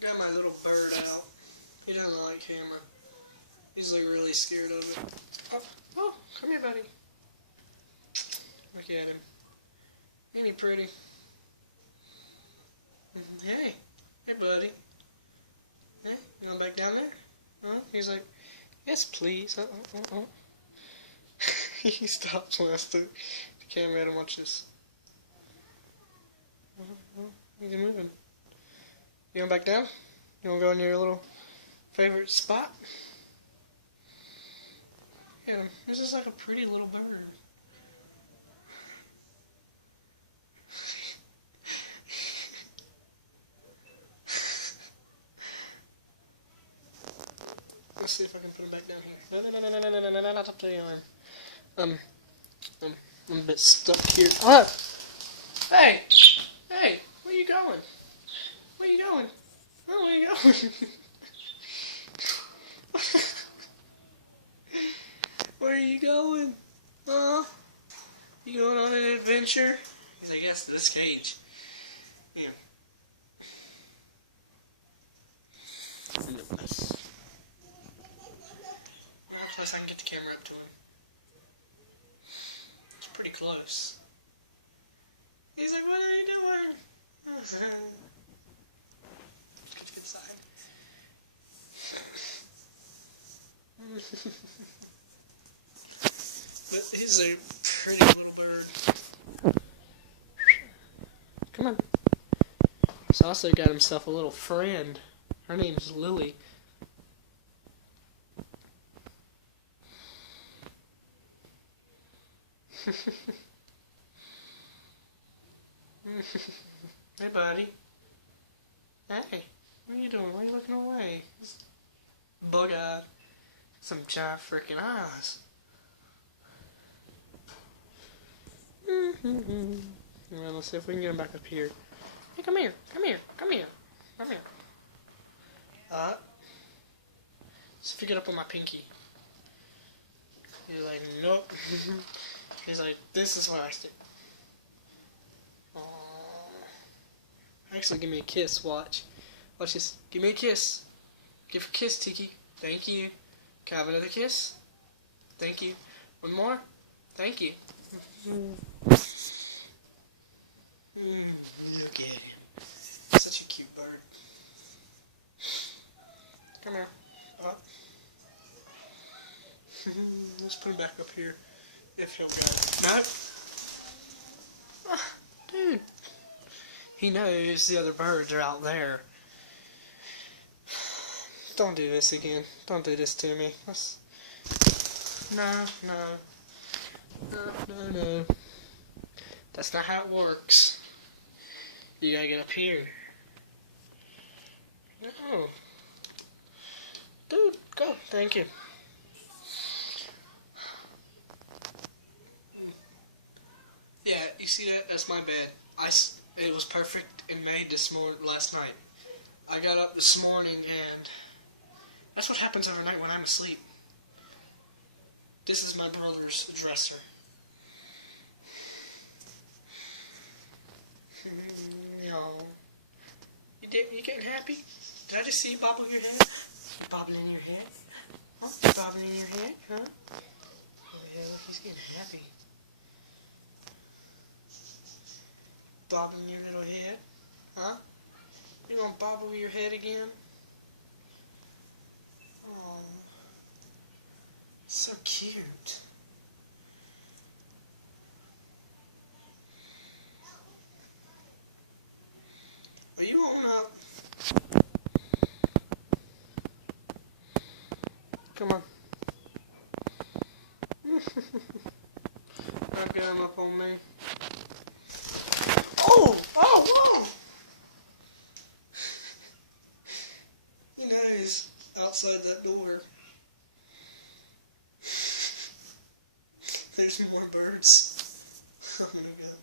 Got my little bird out. He doesn't like camera. He's like really scared of it. Oh, oh, come here, buddy. Look at him. Ain't he pretty? Hey, hey, buddy. Hey, you going back down there? Huh? He's like, yes, please. He stops when I stick the camera at him. Watch this. He's moving. You going back down? You want to go in your little favorite spot? Yeah, this is like a pretty little bird. Let's see if I can put him back down here. No, not up to the arm. I'm a bit stuck here. Ah! Hey! Hey! Where you going? Where you going? Oh, where you going? Where are you going? Huh? You going on an adventure? He's like, yes, to this cage. Yeah. Plus I can get the camera up to him. It's pretty close. He's like, what are you doing? Let's get inside. But he's a pretty little bird. Come on. He's also got himself a little friend. Her name's Lily. Hey, buddy. Hey, what are you doing? Why are you looking away? Bug-eyed. Some giant freaking eyes. Alright, let's see if we can get him back up here. Hey, come here. Come here. Come here. Come here. See if you get up on my pinky. He's like, nope. He's like, this is what I stick. Actually, give me a kiss. Watch. Watch this. Give me a kiss. Give her a kiss, Tiki. Thank you. Can I have another kiss? Thank you. One more? Thank you. Look at him. Such a cute bird. Come here. Up. Let's put him back up here. If he'll go. No. Ah, dude. He knows the other birds are out there. Don't do this again. Don't do this to me. No. That's not how it works. You gotta get up here. No. Dude, go. Thank you. Yeah, you see that? That's my bed. It was perfect and made last night. I got up this morning and that's what happens overnight when I'm asleep. This is my brother's dresser. You getting happy? Did I just see you bobble your head? You bobbling in your head? Huh? You bobbling in your head? Huh? Oh yeah, look, he's getting happy. Bobbling your little head? Huh? You gonna bobble your head again? Oh, so cute. Are you on up? Come on. I'll get him up on me. Oh! Whoa! He knows outside that door. There's more birds. Oh my god.